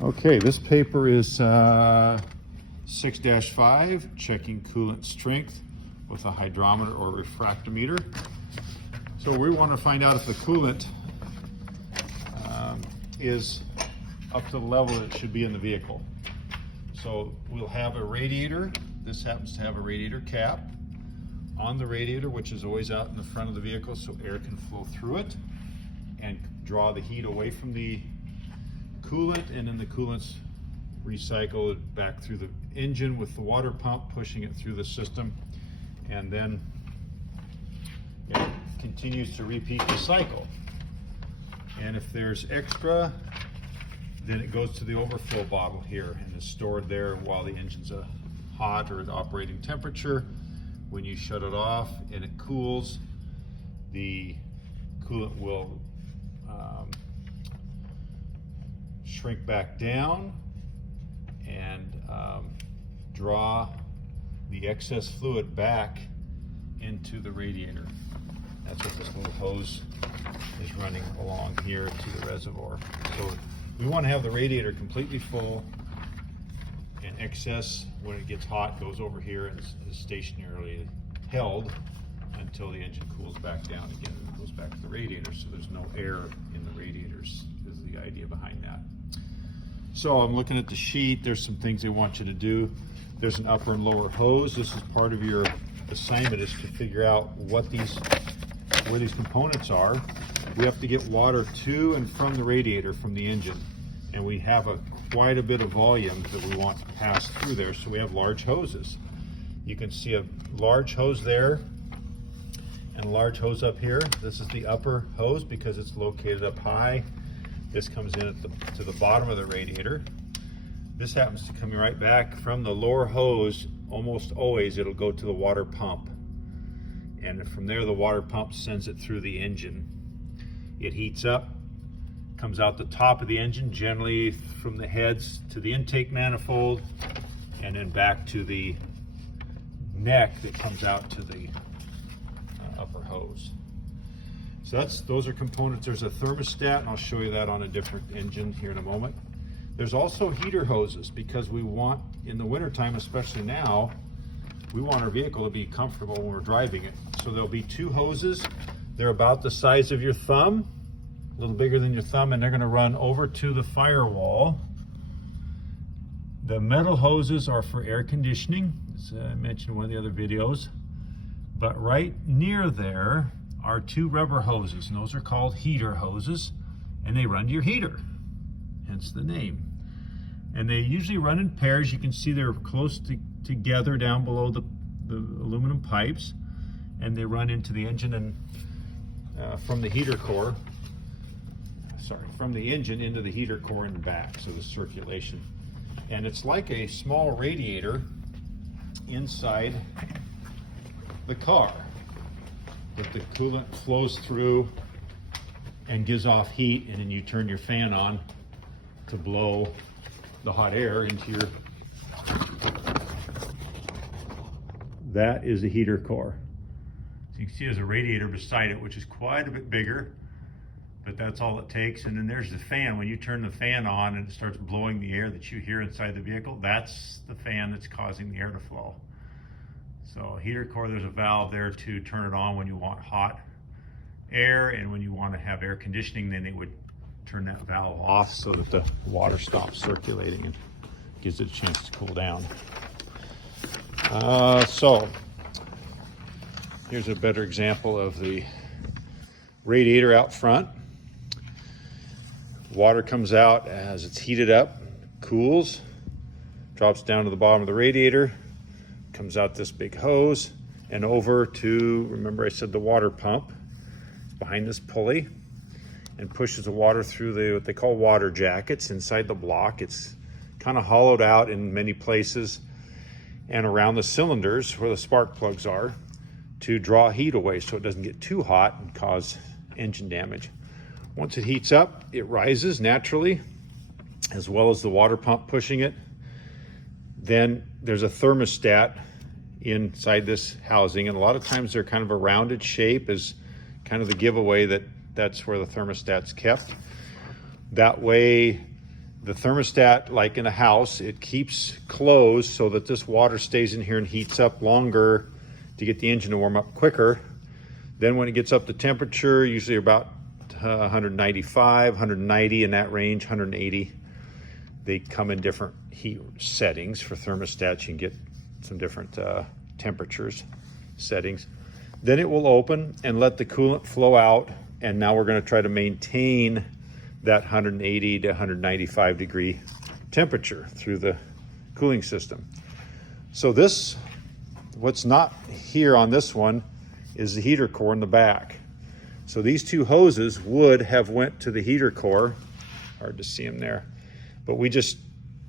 Okay, this paper is 6-5, checking coolant strength with a hydrometer or refractometer. So we want to find out if the coolant is up to the level that it should be in the vehicle. So we'll have a radiator. This happens to have a radiator cap on the radiator, which is always out in the front of the vehicle so air can flow through it and draw the heat away from the coolant, and then the coolant's recycled back through the engine with the water pump pushing it through the system, and then it continues to repeat the cycle. And if there's extra, then it goes to the overflow bottle here and is stored there while the engine's hot or at operating temperature. When you shut it off and it cools, the coolant will shrink back down and draw the excess fluid back into the radiator. That's what this little hose is running along here to the reservoir. So we want to have the radiator completely full, and excess, when it gets hot, goes over here and is stationarily held until the engine cools back down again and it goes back to the radiator, so there's no air in the radiators, is the idea behind that. So I'm looking at the sheet. There's some things they want you to do. There's an upper and lower hose. This is part of your assignment, is to figure out where these components are. We have to get water to and from the radiator from the engine, and we have quite a bit of volume that we want to pass through there, so we have large hoses. You can see a large hose there and a large hose up here. This is the upper hose because it's located up high. This comes in to the bottom of the radiator. This happens to come right back from the lower hose. Almost always it'll go to the water pump, and from there the water pump sends it through the engine. It heats up, comes out the top of the engine, generally from the heads to the intake manifold, and then back to the neck that comes out to the upper hose. So those are components. There's a thermostat, and I'll show you that on a different engine here in a moment. There's also heater hoses, because we want, in the wintertime, especially now, we want our vehicle to be comfortable when we're driving it. So there'll be two hoses. They're about the size of your thumb, a little bigger than your thumb, and they're going to run over to the firewall. The metal hoses are for air conditioning, as I mentioned in one of the other videos. But right near there are two rubber hoses, and those are called heater hoses, and they run to your heater, hence the name. And they usually run in pairs. You can see they're close together down below the aluminum pipes, and they run into the engine and from the engine into the heater core and back, so the circulation. And it's like a small radiator inside the car that the coolant flows through and gives off heat, and then you turn your fan on to blow the hot air into your... That is the heater core. So you can see there's a radiator beside it, which is quite a bit bigger, but that's all it takes. And then there's the fan. When you turn the fan on and it starts blowing the air that you hear inside the vehicle, that's the fan that's causing the air to flow. So heater core, there's a valve there to turn it on when you want hot air, and when you want to have air conditioning, then it would turn that valve off so that the water stops circulating and gives it a chance to cool down. So here's a better example of the radiator out front. Water comes out as it's heated up, cools, drops down to the bottom of the radiator, comes out this big hose and over to, remember I said the water pump, behind this pulley, and pushes the water through what they call water jackets inside the block. It's kind of hollowed out in many places and around the cylinders where the spark plugs are, to draw heat away so it doesn't get too hot and cause engine damage. Once it heats up, it rises naturally, as well as the water pump pushing it. Then there's a thermostat inside this housing, and a lot of times they're kind of a rounded shape, is kind of the giveaway that that's where the thermostat's kept. That way the thermostat, like in a house, it keeps closed so that this water stays in here and heats up longer to get the engine to warm up quicker. Then when it gets up to temperature, usually about 195, 190 in that range, 180. They come in different heat settings for thermostats. You can get some different temperatures settings. Then it will open and let the coolant flow out. And now we're going to try to maintain that 180 to 195 degree temperature through the cooling system. So this, what's not here on this one is the heater core in the back. So these two hoses would have went to the heater core. Hard to see them there. But we just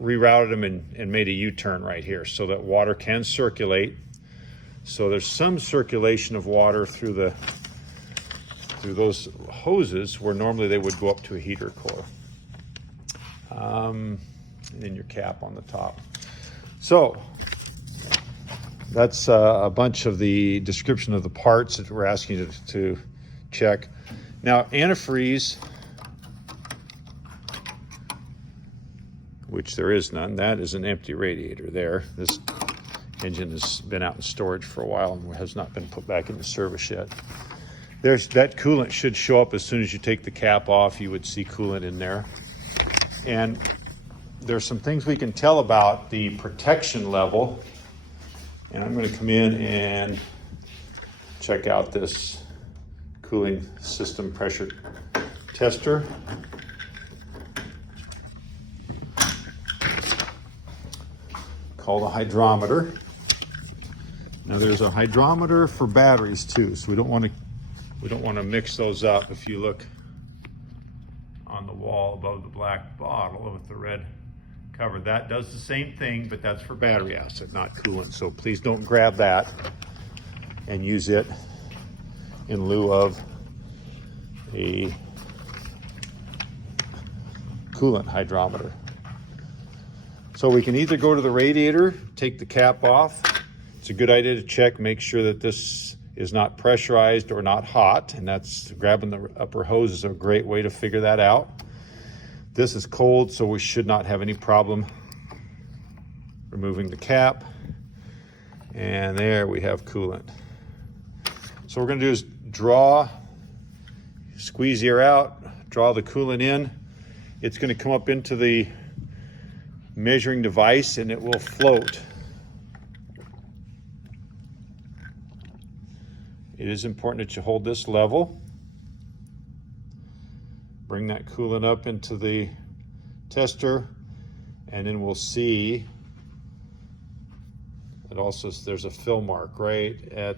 rerouted them and made a U-turn right here so that water can circulate. So there's some circulation of water through those hoses where normally they would go up to a heater core. And then your cap on the top. So that's a bunch of the description of the parts that we're asking you to check. Now, antifreeze, which there is none, that is an empty radiator there. This engine has been out in storage for a while and has not been put back into service yet. That coolant should show up as soon as you take the cap off. You would see coolant in there. And there's some things we can tell about the protection level. And I'm going to come in and check out this cooling system pressure tester. Called a hydrometer. Now there's a hydrometer for batteries too, so we don't want to mix those up. If you look on the wall above the black bottle with the red cover, that does the same thing, but that's for battery acid, not coolant. So please don't grab that and use it in lieu of a coolant hydrometer. So we can either go to the radiator, take the cap off. It's a good idea to check, make sure that this is not pressurized or not hot, and that's grabbing the upper hose is a great way to figure that out. This is cold, so we should not have any problem removing the cap. And there we have coolant. So what we're gonna do is squeeze the air out, draw the coolant in. It's gonna come up into the measuring device and it will float. It is important that you hold this level. Bring that coolant up into the tester, and then we'll see it also, there's a fill mark right at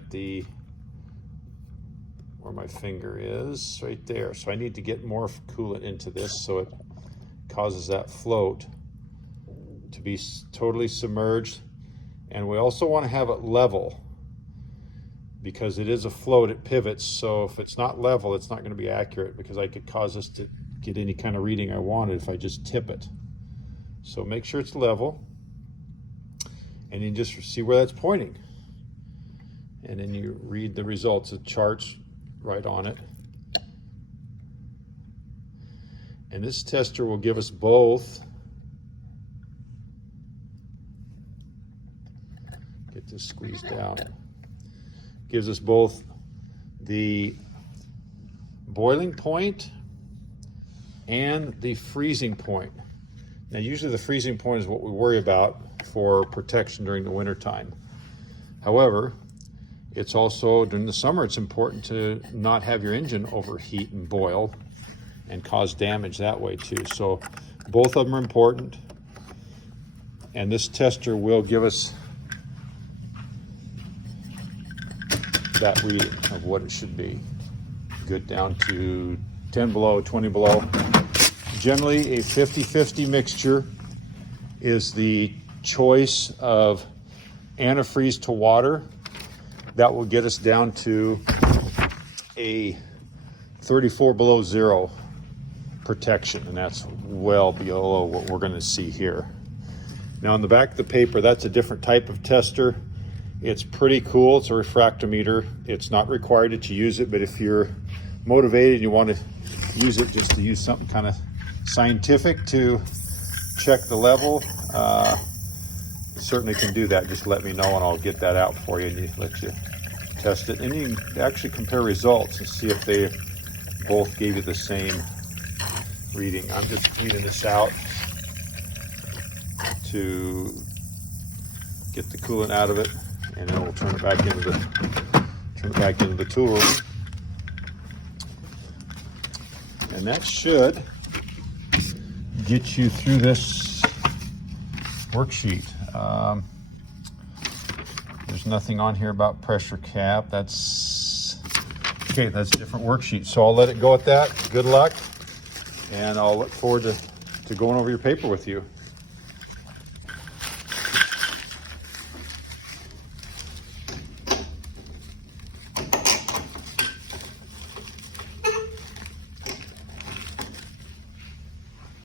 where my finger is, right there. So I need to get more coolant into this so it causes that float to be totally submerged. And we also want to have it level, because it is a float, it pivots. So if it's not level, it's not going to be accurate, because I could cause us to get any kind of reading I wanted if I just tip it. So make sure it's level, and you just see where that's pointing. And then you read the results. It charts right on it. And this tester will give us both, get this squeezed out, gives us both the boiling point and the freezing point. Now usually the freezing point is what we worry about for protection during the winter time. However, it's also during the summer, it's important to not have your engine overheat and boil and cause damage that way too. So both of them are important, and this tester will give us that reading of what it should be. Good down to 10 below, 20 below. Generally a 50-50 mixture is the choice of antifreeze to water. That will get us down to a 34 below zero protection, and that's well below what we're going to see here. Now on the back of the paper, that's a different type of tester. It's pretty cool. It's a refractometer. It's not required that you use it, but if you're motivated and you want to use it just to use something kind of scientific to check the level, certainly can do that. Just let me know and I'll get that out for you and let you test it. And you can actually compare results and see if they both gave you the same reading. I'm just cleaning this out to get the coolant out of it, and then we'll turn it back into the tool room. And that should get you through this worksheet. There's nothing on here about pressure cap. That's okay, that's a different worksheet. So I'll let it go at that. Good luck, and I'll look forward to going over your paper with you.